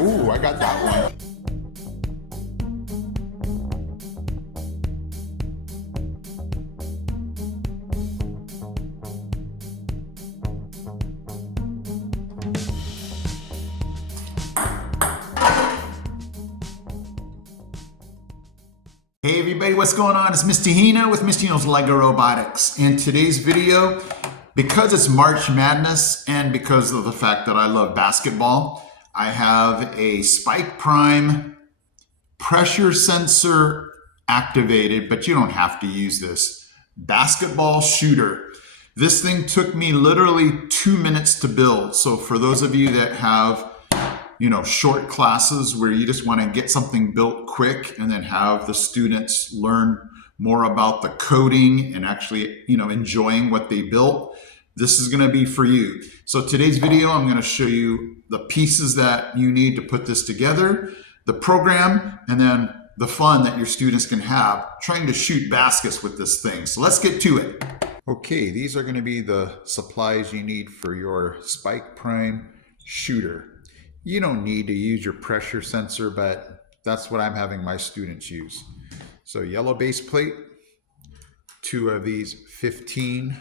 Ooh, I got that one. Hey everybody, what's going on? It's Mr. Hino with Mr. Hino's Lego Robotics. In today's video, because it's March Madness and because of the fact that I love basketball, I have a Spike Prime pressure sensor activated, but you don't have to use this, basketball shooter. This thing took me literally 2 minutes to build. So for those of you that have short classes where you just want to get something built quick and then have the students learn more about the coding and actually, enjoying what they built, this is going to be for you. So today's video, I'm going to show you the pieces that you need to put this together, the program, and then the fun that your students can have trying to shoot baskets with this thing. So let's get to it. Okay, these are going to be the supplies you need for your Spike Prime shooter. You don't need to use your pressure sensor, but that's what I'm having my students use. So yellow base plate, 2 of these 15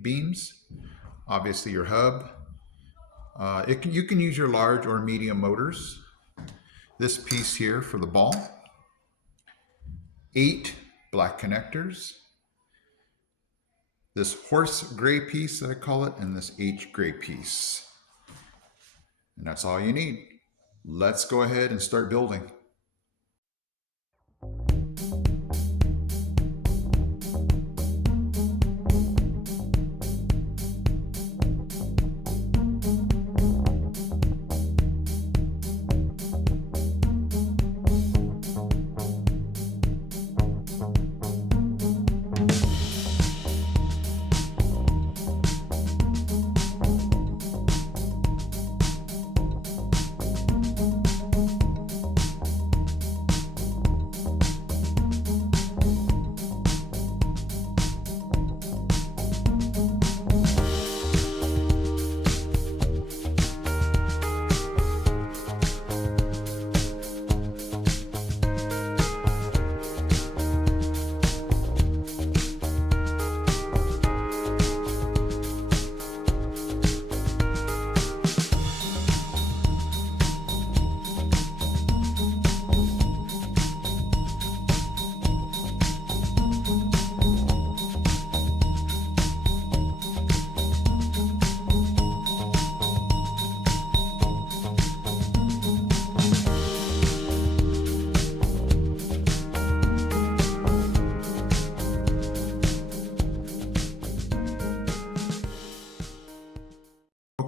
beams, obviously your hub. You can use your large or medium motors. This piece here for the ball. 8 black connectors. This horse gray piece that I call it, and this H gray piece. And that's all you need. Let's go ahead and start building.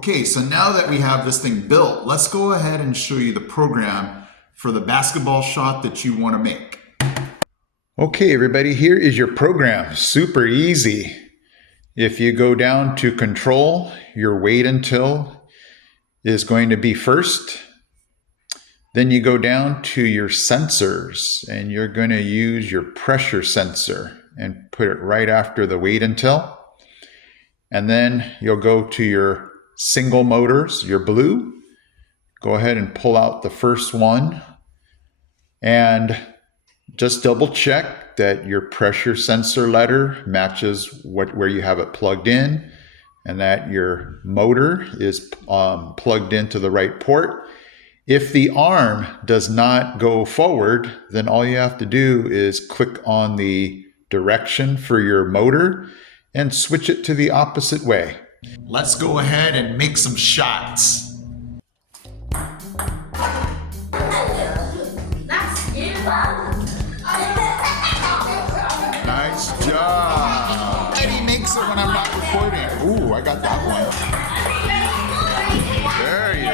Okay, so now that we have this thing built, let's go ahead and show you the program for the basketball shot that you want to make. Okay, everybody, here is your program. Super easy. If you go down to control, your wait until is going to be first. Then you go down to your sensors and you're going to use your pressure sensor and put it right after the wait until. And then you'll go to your single motors, your blue. Go ahead and pull out the first one and just double check that your pressure sensor letter matches where you have it plugged in and that your motor is plugged into the right port. If the arm does not go forward, then all you have to do is click on the direction for your motor and switch it to the opposite way. Let's go ahead and make some shots. Nice job. Eddie makes it when I'm not recording. Ooh, I got that one. There you go.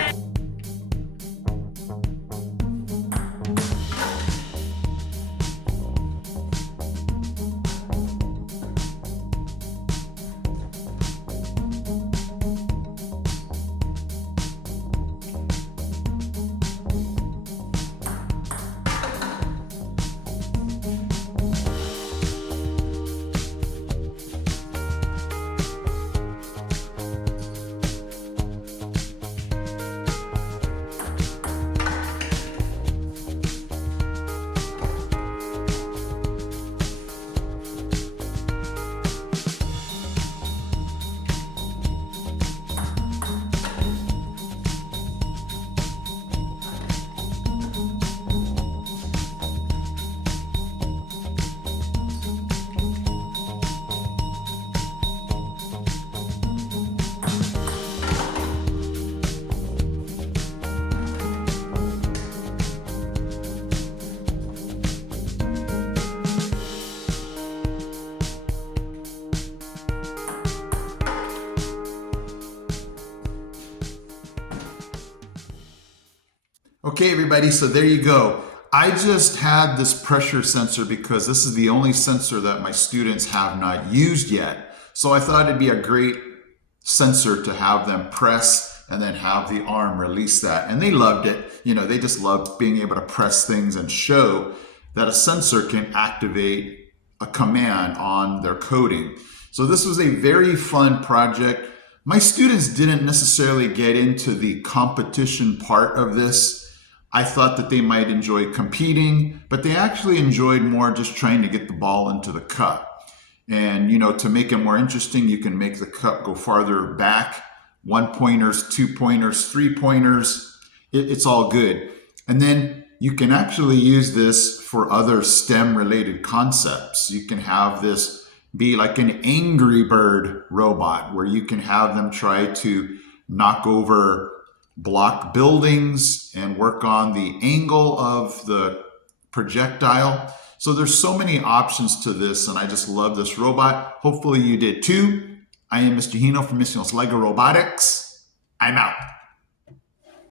Okay, everybody, so there you go. I just had this pressure sensor because this is the only sensor that my students have not used yet. So I thought it'd be a great sensor to have them press and then have the arm release that. And they loved it. You know, they just loved being able to press things and show that a sensor can activate a command on their coding. So this was a very fun project. My students didn't necessarily get into the competition part of this. I thought that they might enjoy competing, but they actually enjoyed more just trying to get the ball into the cup. And, you know, to make it more interesting, you can make the cup go farther back, 1-pointers, 2-pointers, 3-pointers. It's all good. And then you can actually use this for other STEM related concepts. You can have this be like an Angry Bird robot where you can have them try to knock over block buildings and work on the angle of the projectile. So there's so many options to this, and I just love this robot. Hopefully you did too. I am Mr. Hino from Mr. Hino's Lego Robotics. I'm out.